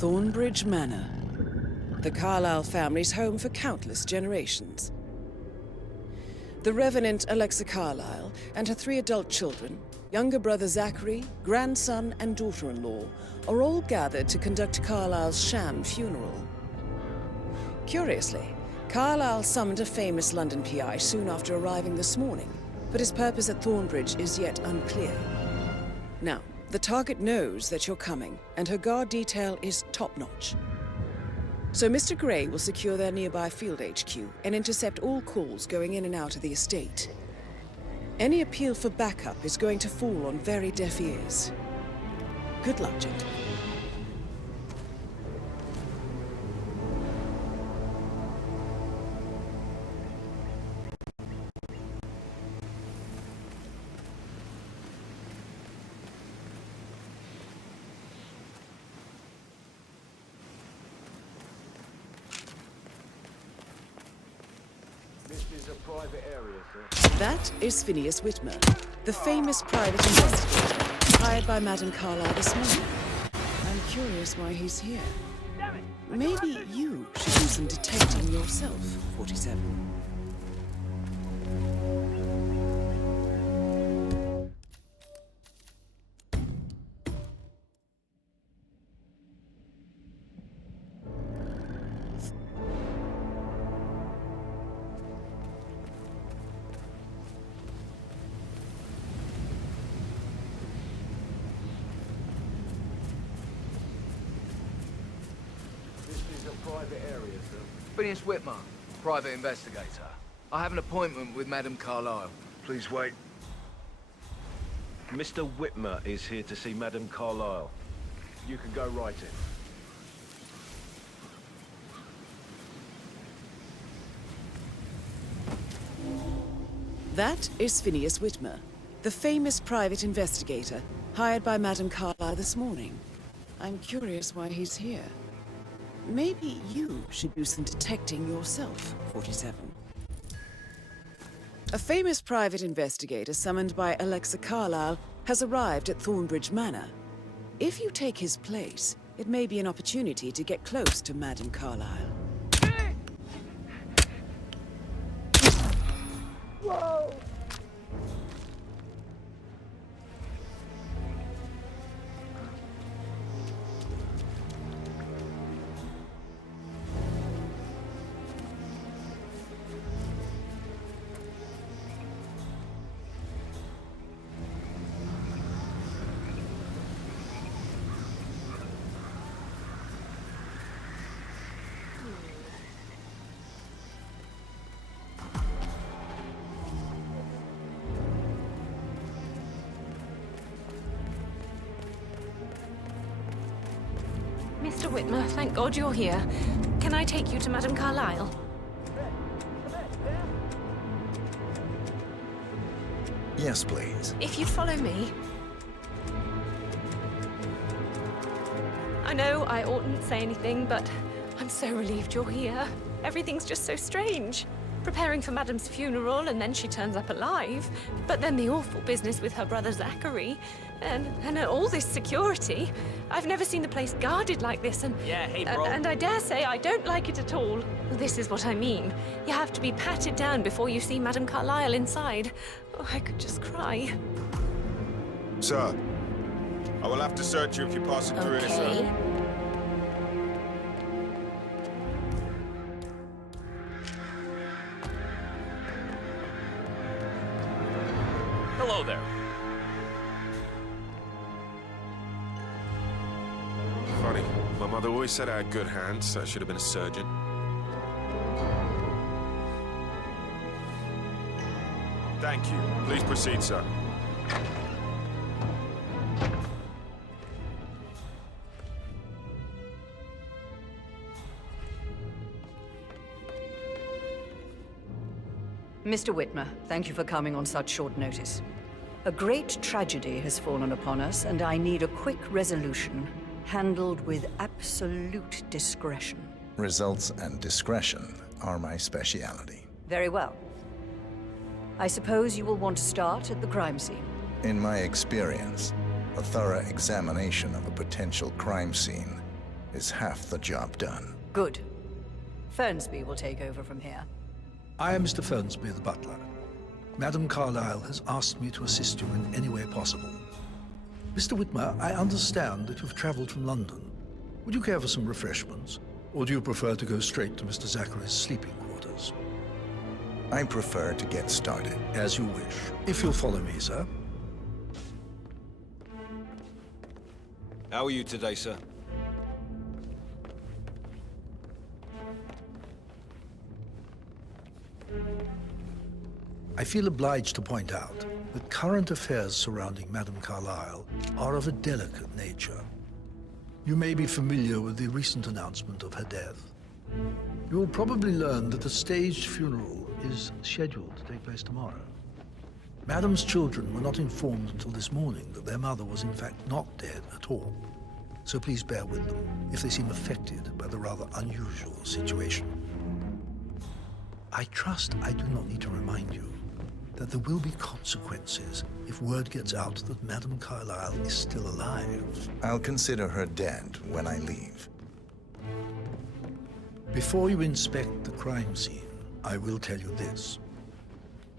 Thornbridge Manor. The Carlyle family's home for countless generations. The Revenant Alexa Carlyle and her 3 adult children, younger brother Zachary, grandson and daughter-in-law, are all gathered to conduct Carlyle's sham funeral. Curiously, Carlyle summoned a famous London PI soon after arriving this morning, but his purpose at Thornbridge is yet unclear. Now, the target knows that you're coming, and her guard detail is top-notch. So Mr. Gray will secure their nearby field HQ and intercept all calls going in and out of the estate. Any appeal for backup is going to fall on very deaf ears. Good luck, gentlemen. Private area, sir. That is Phineas Whitmer, the famous private investigator hired by Madame Carlyle this morning. I'm curious why he's here. Maybe you should do some detecting yourself, 47. Private area, sir. Phineas Whitmer, private investigator. I have an appointment with Madame Carlyle. Please wait. Mr. Whitmer is here to see Madame Carlyle. You can go right in. That is Phineas Whitmer, the famous private investigator hired by Madame Carlyle this morning. I'm curious why he's here. Maybe you should do some detecting yourself, 47. A famous private investigator summoned by Alexa Carlyle has arrived at Thornbridge Manor. If you take his place, it may be an opportunity to get close to Madame Carlyle. Whoa! Mr. Whitmer, thank God you're here. Can I take you to Madame Carlyle? Yes, please. If you'd follow me. I know I oughtn't say anything, but I'm so relieved you're here. Everything's just so strange. Preparing for Madame's funeral, and then she turns up alive. But then the awful business with her brother Zachary, and all this security. I've never seen the place guarded like this, and Yeah, hey, bro. and I dare say I don't like it at all. This is what I mean. You have to be patted down before you see Madame Carlyle inside. Oh, I could just cry. Sir, I will have to search you if you pass it through, sir. Okay. Hello there. Funny. My mother always said I had good hands, so I should have been a surgeon. Thank you. Please proceed, sir. Mr. Whitmer, thank you for coming on such short notice. A great tragedy has fallen upon us, and I need a quick resolution, handled with absolute discretion. Results and discretion are my speciality. Very well. I suppose you will want to start at the crime scene. In my experience, a thorough examination of a potential crime scene is half the job done. Good. Fernsby will take over from here. I am Mr. Fernsby, the butler. Madam Carlyle has asked me to assist you in any way possible. Mr. Whitmer, I understand that you've traveled from London. Would you care for some refreshments? Or do you prefer to go straight to Mr. Zachary's sleeping quarters? I prefer to get started. As you wish. If you'll follow me, sir. How are you today, sir? I feel obliged to point out that current affairs surrounding Madame Carlyle are of a delicate nature. You may be familiar with the recent announcement of her death. You will probably learn that a staged funeral is scheduled to take place tomorrow. Madame's children were not informed until this morning that their mother was in fact not dead at all. So please bear with them if they seem affected by the rather unusual situation. I trust I do not need to remind you that there will be consequences if word gets out that Madame Carlyle is still alive. I'll consider her dead when I leave. Before you inspect the crime scene, I will tell you this.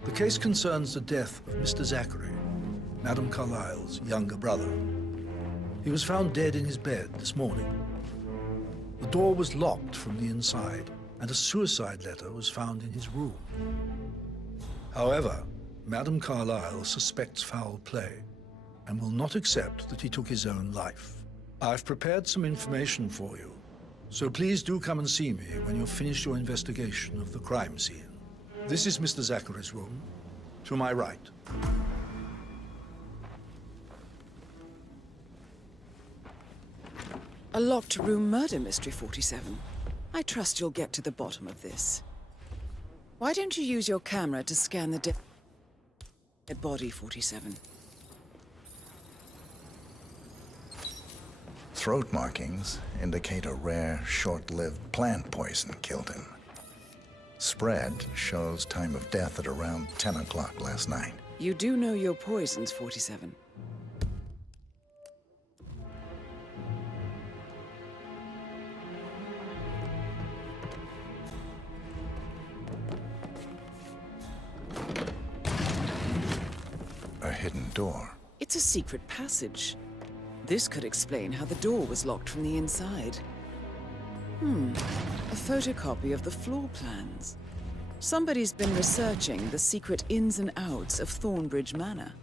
The case concerns the death of Mr. Zachary, Madame Carlyle's younger brother. He was found dead in his bed this morning. The door was locked from the inside, and a suicide letter was found in his room. However, Madame Carlyle suspects foul play and will not accept that he took his own life. I've prepared some information for you, so please do come and see me when you've finished your investigation of the crime scene. This is Mr. Zachary's room, to my right. A locked room murder mystery, 47. I trust you'll get to the bottom of this. Why don't you use your camera to scan the dead body, 47? Throat markings indicate a rare, short-lived plant poison killed him. Spread shows time of death at around 10 o'clock last night. You do know your poisons, 47. A hidden door. It's a secret passage. This could explain how the door was locked from the inside. A photocopy of the floor plans. Somebody's been researching the secret ins and outs of Thornbridge Manor.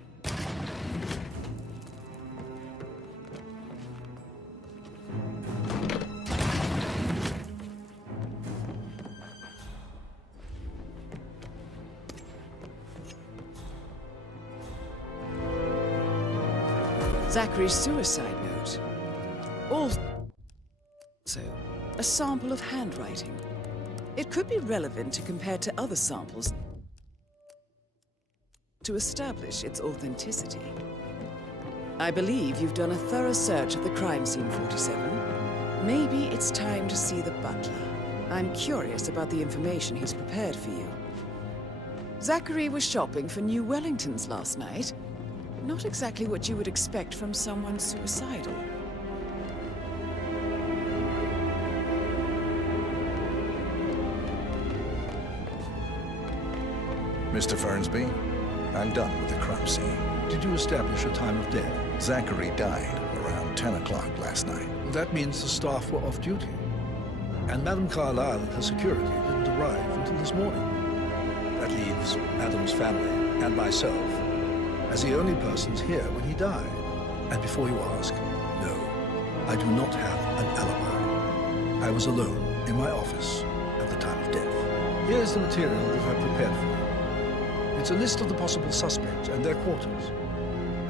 Zachary's suicide note. Also, a sample of handwriting. It could be relevant to compare to other samples to establish its authenticity. I believe you've done a thorough search of the crime scene, 47. Maybe it's time to see the butler. I'm curious about the information he's prepared for you. Zachary was shopping for new Wellingtons last night. Not exactly what you would expect from someone suicidal. Mr. Fernsby, I'm done with the crime scene. Did you establish a time of death? Zachary died around 10 o'clock last night. That means the staff were off duty. And Madame Carlyle and her security didn't arrive until this morning. That leaves Madame's family and myself as the only persons here when he died. And before you ask, no, I do not have an alibi. I was alone in my office at the time of death. Here's the material that I prepared for you. It's a list of the possible suspects and their quarters.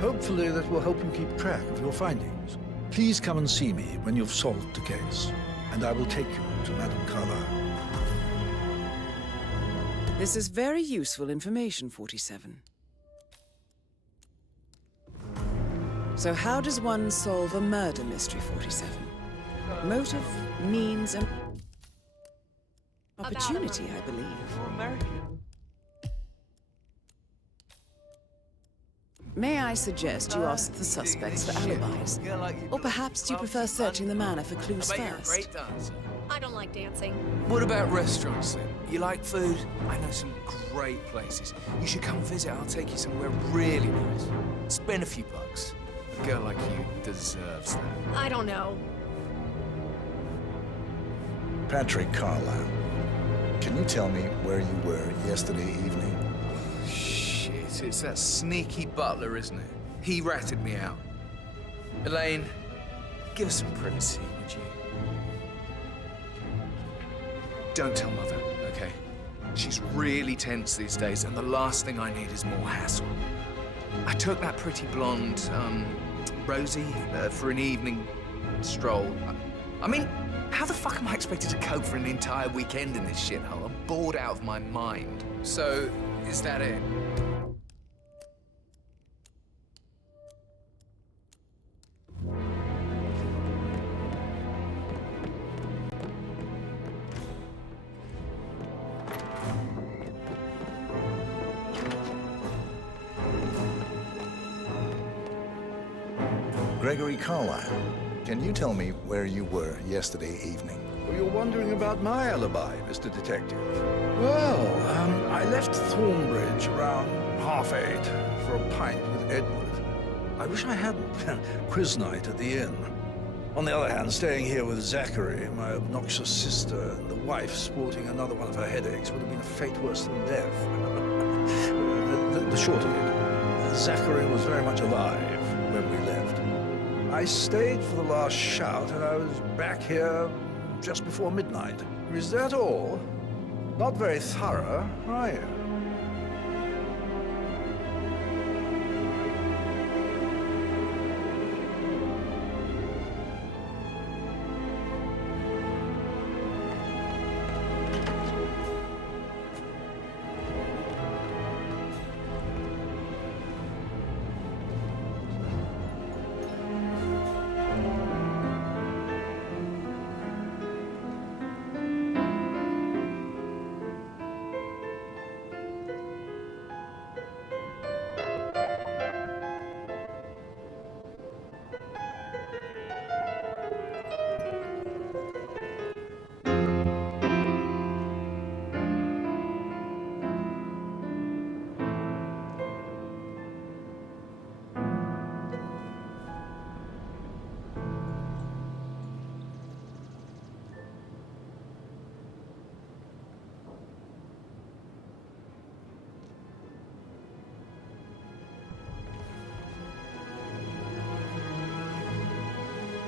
Hopefully that will help you keep track of your findings. Please come and see me when you've solved the case, and I will take you to Madame Carlyle. This is very useful information, 47. So how does one solve a murder mystery, 47? Motive, means, and opportunity, I believe. May I suggest you ask the suspects for alibis? Or perhaps you prefer searching the manor for clues I bet you're a first? great dancer. I don't like dancing. What about restaurants then? You like food? I know some great places. You should come visit. I'll take you somewhere really nice. Spend a few bucks. A girl like you deserves that. I don't know. Patrick Carlisle, can you tell me where you were yesterday evening? Shit, it's that sneaky butler, isn't it? He ratted me out. Elaine, give us some privacy, would you? Don't tell Mother, okay? She's really tense these days, and the last thing I need is more hassle. I took that pretty blonde, Rosie, for an evening stroll. I mean, how the fuck am I expected to cope for an entire weekend in this shithole? I'm bored out of my mind. So, is that it? Gregory Carlisle, can you tell me where you were yesterday evening? Well, you're wondering about my alibi, Mr. Detective. Well, I left Thornbridge around 8:30 for a pint with Edward. I wish I hadn't. Quiz night at the inn. On the other hand, staying here with Zachary, my obnoxious sister, and the wife sporting another one of her headaches would have been a fate worse than death. The short of it, Zachary was very much alive when we left. I stayed for the last shout, and I was back here just before midnight. Is that all? Not very thorough, are you?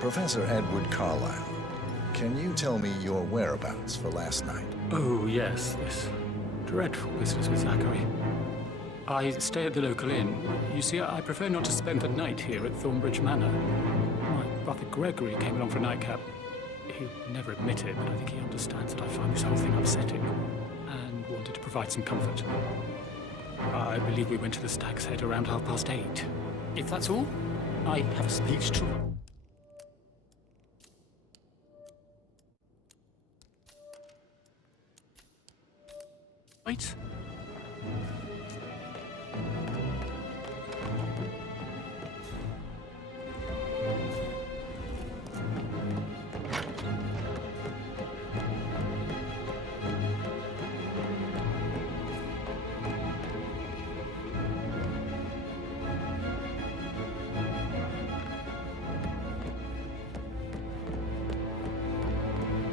Professor Edward Carlisle, can you tell me your whereabouts for last night? Oh, yes, this dreadful business with Zachary. I stay at the local inn. You see, I prefer not to spend the night here at Thornbridge Manor. My brother Gregory came along for a nightcap. He'd never admit it, but I think he understands that I find this whole thing upsetting and wanted to provide some comfort. I believe we went to the Stag's Head around 8:30. If that's all, I have a speech to... Right.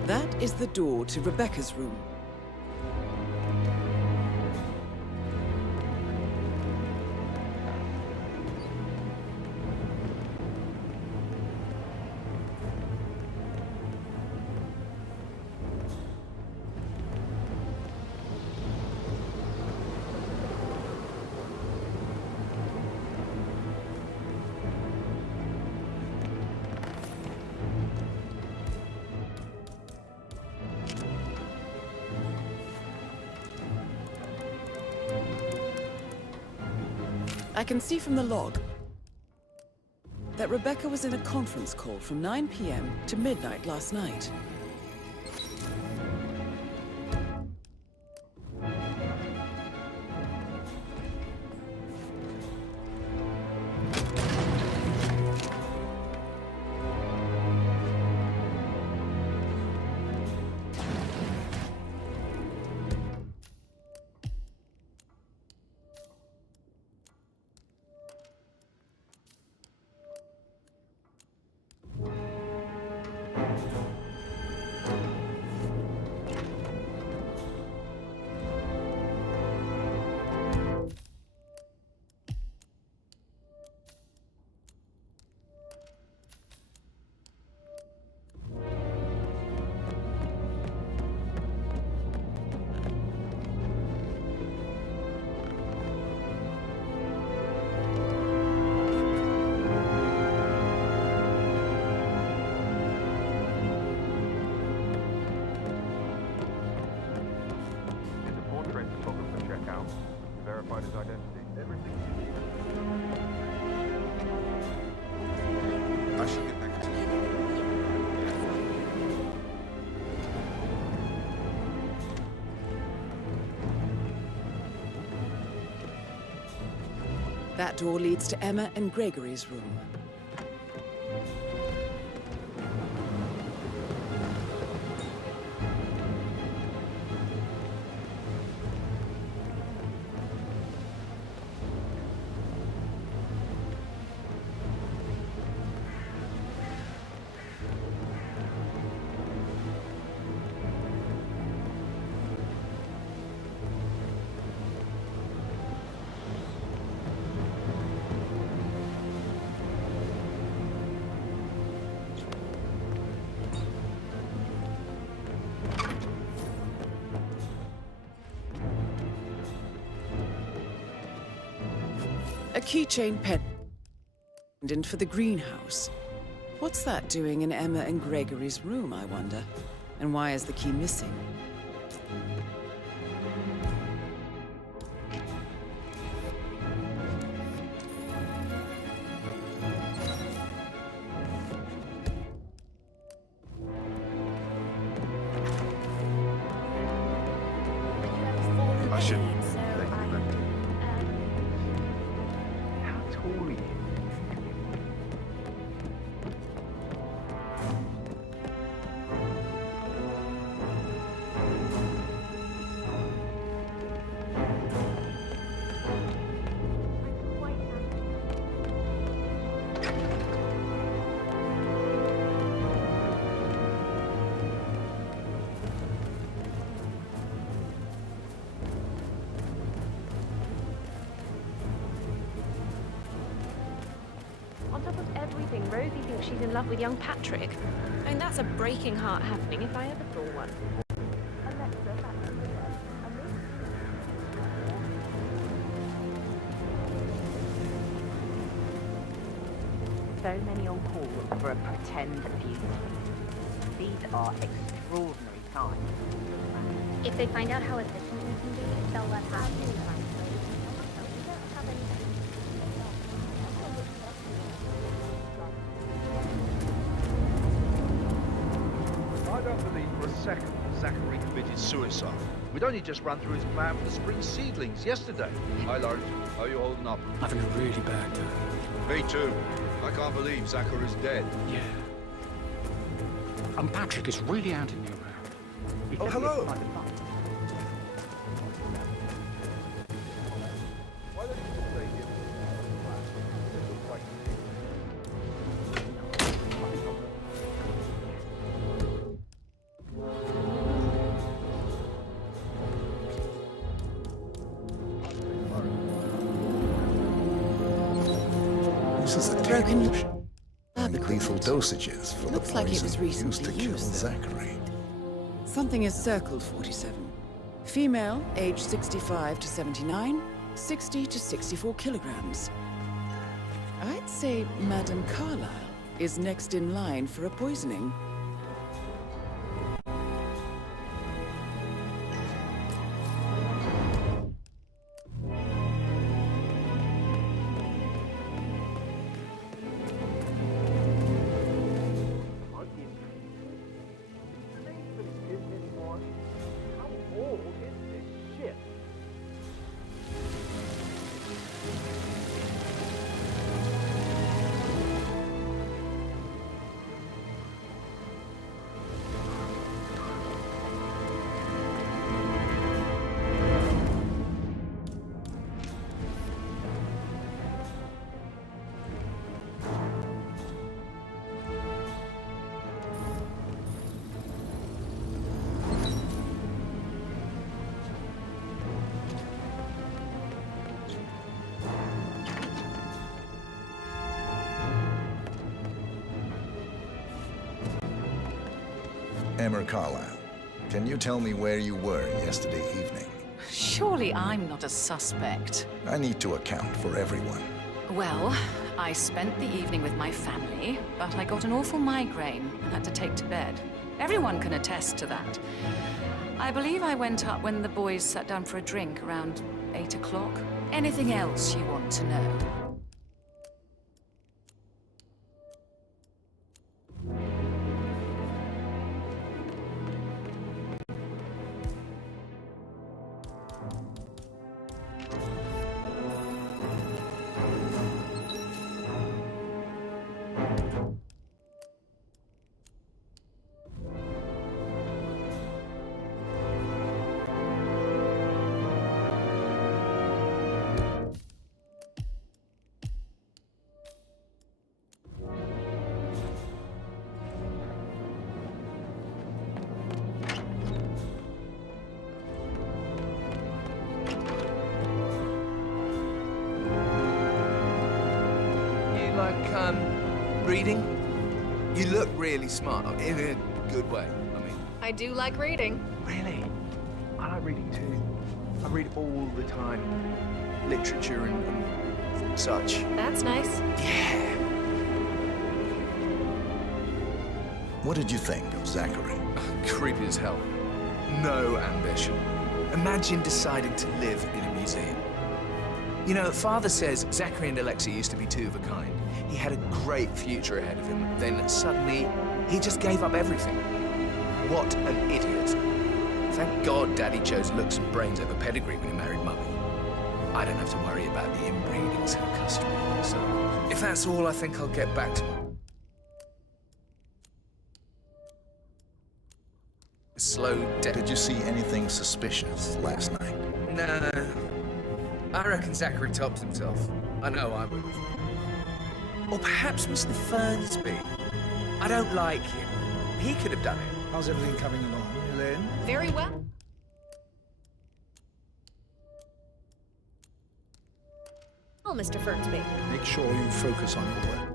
That is the door to Rebecca's room. I can see from the log that Rebecca was in a conference call from 9 p.m. to midnight last night. Ryder's identity. Everything. I should get back to you. That door leads to Emma and Gregory's room. A keychain pendant for the greenhouse. What's that doing in Emma and Gregory's room, I wonder? And why is the key missing? I should. How tall are you? On top of everything, Rosie thinks she's in love with young Patrick. I mean, that's a breaking heart happening if I ever saw one. So many on call for a pretend abuse. These are extraordinary times. If they find out how efficient we can be, they'll let us do it. I don't believe for a second that Zachary committed suicide. We'd only just run through his plan for the spring seedlings yesterday. Hi, Lawrence. How are you holding up? Having a really bad day. Me too. I can't believe Zachary's dead. Yeah. And Patrick is really hounding me around. Oh, hello. By the fun. Why don't you just stay here? It looks like This is a Broken table lethal dosages for the Looks like it was poison used to recently kill used, though. Zachary. Something is circled 47. Female, age 65 to 79, 60 to 64 kilograms. I'd say Madame Carlyle is next in line for a poisoning. how old is this ship? Emma Carlyle, can you tell me where you were yesterday evening? Surely I'm not a suspect. I need to account for everyone. Well, I spent the evening with my family, but I got an awful migraine and had to take to bed. Everyone can attest to that. I believe I went up when the boys sat down for a drink around 8 o'clock. Anything else you want to know? Reading? You look really smart, in a good way, I mean. I do like reading. Really? I like reading too. I read all the time. Literature and such. That's nice. Yeah. What did you think of Zachary? Creepy as hell. No ambition. Imagine deciding to live in a museum. You know, Father says Zachary and Alexa used to be two of a kind. He had a great future ahead of him. Then suddenly, he just gave up everything. What an idiot. Thank God Daddy chose looks and brains over pedigree when he married Mummy. I don't have to worry about the inbreeding so customary. So, if that's all, I think I'll get back to slow death. Did you see anything suspicious last night? No. I reckon Zachary tops himself. I know I would. Or perhaps Mr. Fernsby. I don't like him. He could have done it. How's everything coming along, Elaine? Very well. Oh, Mr. Fernsby. Make sure you focus on your work.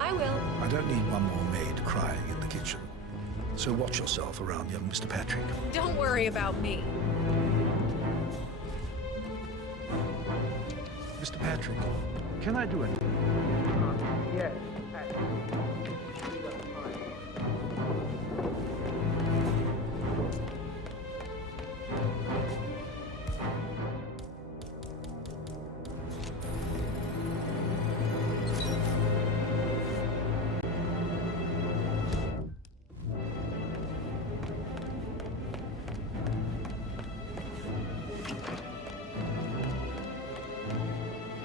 I will. I don't need one more maid crying in the kitchen. So watch yourself around young Mr. Patrick. Don't worry about me. Mr. Patrick, Can I do anything? Yes.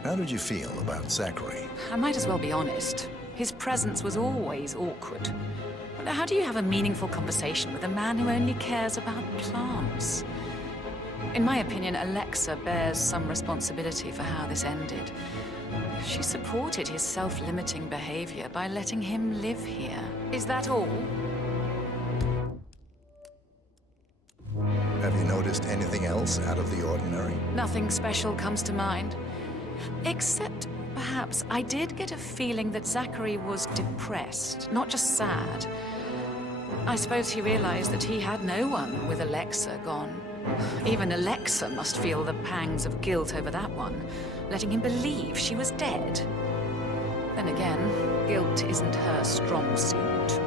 How did you feel about Zachary? I might as well be honest. His presence was always awkward. But how do you have a meaningful conversation with a man who only cares about plants? In my opinion, Alexa bears some responsibility for how this ended. She supported his self-limiting behavior by letting him live here. Is that all? Have you noticed anything else out of the ordinary? Nothing special comes to mind. Except, perhaps, I did get a feeling that Zachary was depressed, not just sad. I suppose he realized that he had no one with Alexa gone. Even Alexa must feel the pangs of guilt over that one, letting him believe she was dead. Then again, guilt isn't her strong suit.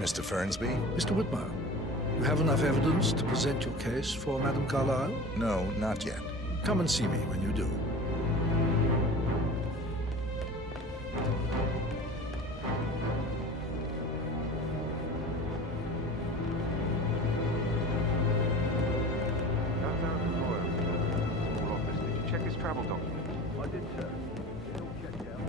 Mr. Fernsby? Mr. Whitmer, you have enough evidence to present your case for Madame Carlyle? No, not yet. Come and see me when you do. That's Aaron Royal, small office. Did you check his travel document? I did, sir. It's all checked out.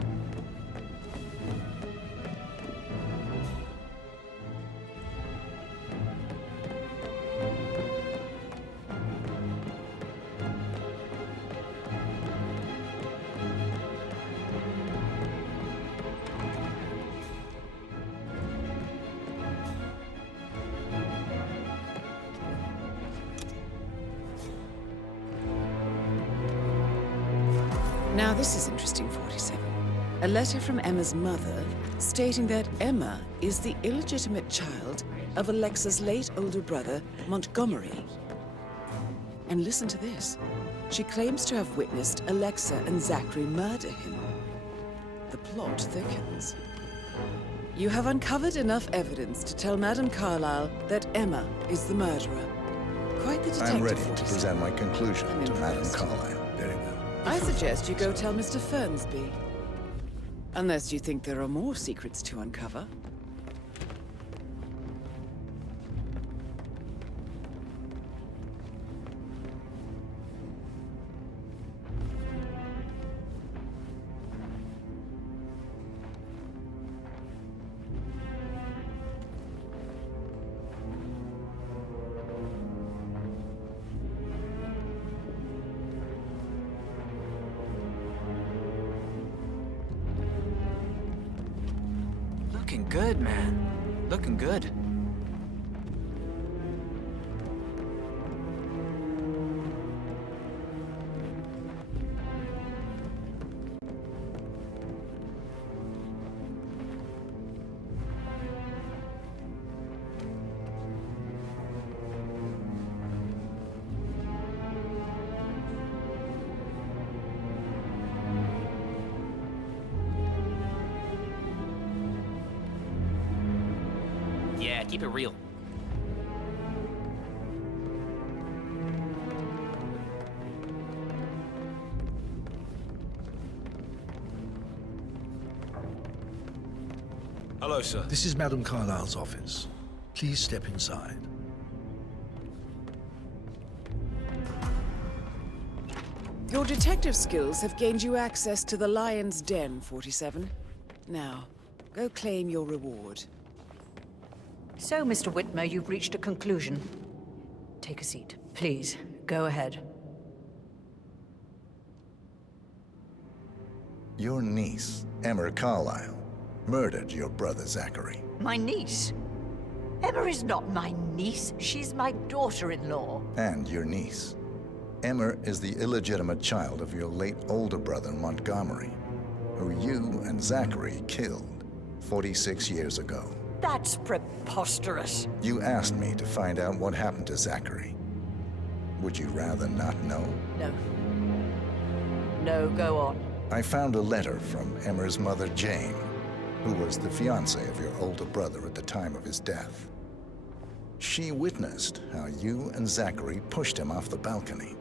Now this is interesting, 47. A letter from Emma's mother stating that Emma is the illegitimate child of Alexa's late older brother, Montgomery. And listen to this. She claims to have witnessed Alexa and Zachary murder him. The plot thickens. You have uncovered enough evidence to tell Madame Carlyle that Emma is the murderer. Quite the detective, I'm ready to 47. present my conclusion I'm to Madame impressed. Carlyle. Very well. I suggest you go tell Mr. Fernsby. Unless you think there are more secrets to uncover. Looking good, man. Looking good. Yeah, keep it real. Hello, sir. This is Madame Carlyle's office. Please step inside. Your detective skills have gained you access to the Lion's Den, 47. Now, go claim your reward. So, Mr. Whitmer, you've reached a conclusion. Take a seat. Please, go ahead. Your niece, Emma Carlyle, murdered your brother Zachary. My niece? Emma is not my niece. She's my daughter-in-law. And your niece. Emma is the illegitimate child of your late older brother Montgomery, who you and Zachary killed 46 years ago. That's preposterous. You asked me to find out what happened to Zachary. Would you rather not know? No. No, go on. I found a letter from Emma's mother, Jane, who was the fiancée of your older brother at the time of his death. She witnessed how you and Zachary pushed him off the balcony.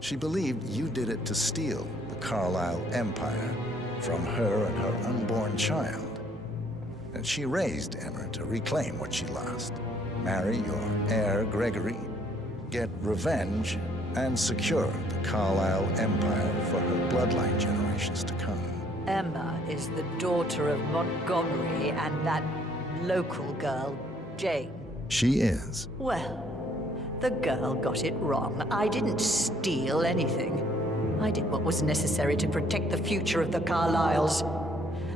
She believed you did it to steal the Carlyle empire from her and her unborn child. And she raised Emma to reclaim what she lost, marry your heir, Gregory, get revenge, and secure the Carlyle empire for her bloodline generations to come. Emma is the daughter of Montgomery and that local girl, Jane. She is. Well, the girl got it wrong. I didn't steal anything. I did what was necessary to protect the future of the Carlyles.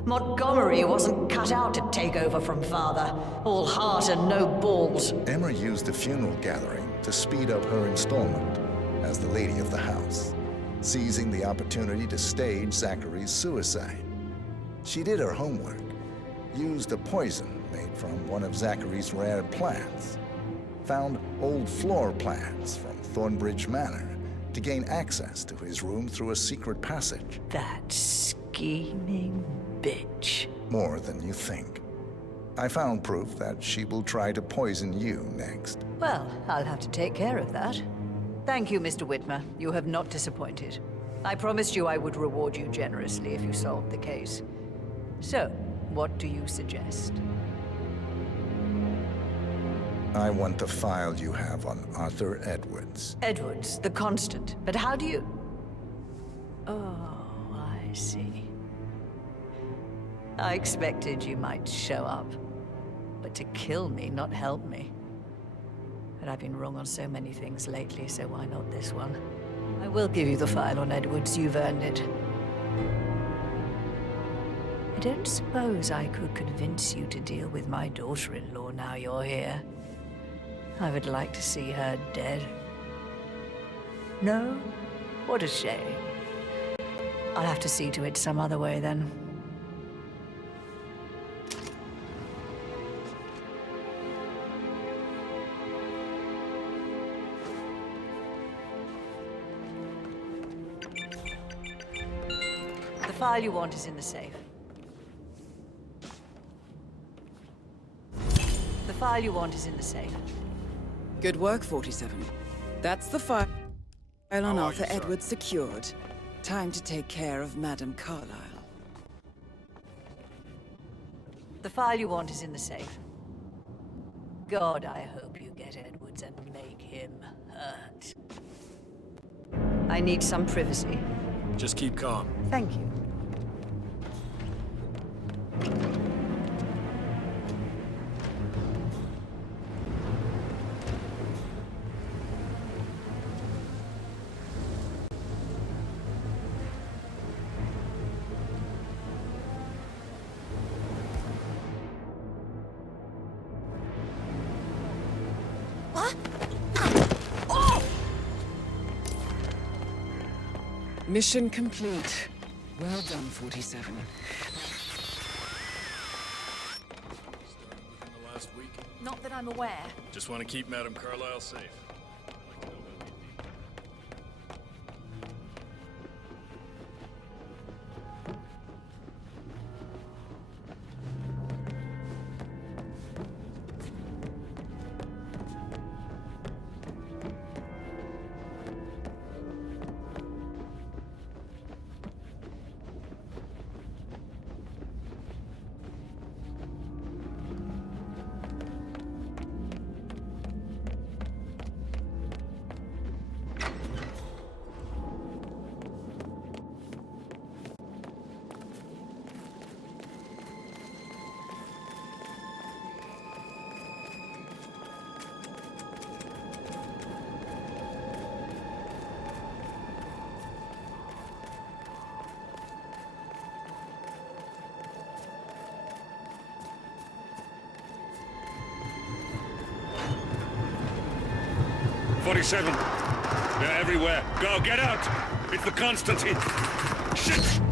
Montgomery wasn't cut out to take over from father. All heart and no balls. Emma used the funeral gathering to speed up her installment as the lady of the house, seizing the opportunity to stage Zachary's suicide. She did her homework, used a poison made from one of Zachary's rare plants, found old floor plans from Thornbridge Manor to gain access to his room through a secret passage. That scheming bitch. More than you think. I found proof that she will try to poison you next. Well, I'll have to take care of that. Thank you, Mr. Whitmer. You have not disappointed. I promised you I would reward you generously if you solved the case. So, what do you suggest? I want the file you have on Arthur Edwards. Edwards, the Constant. But how do you... Oh, I see. I expected you might show up. But to kill me, not help me. But I've been wrong on so many things lately, so why not this one? I will give you the file on Edwards. You've earned it. I don't suppose I could convince you to deal with my daughter-in-law now you're here. I would like to see her dead. No? What a shame. I'll have to see to it some other way, then. The file you want is in the safe. The file you want is in the safe. Good work, 47. That's the file on Arthur Edwards secured. Time to take care of Madame Carlyle. The file you want is in the safe. God, I hope you get Edwards and make him hurt. I need some privacy. Just keep calm. Thank you. Mission complete. Well done, 47. The last week? Not that I'm aware. Just want to keep Madame Carlyle safe. They're everywhere. Go, get out! It's the Constantine! Shit!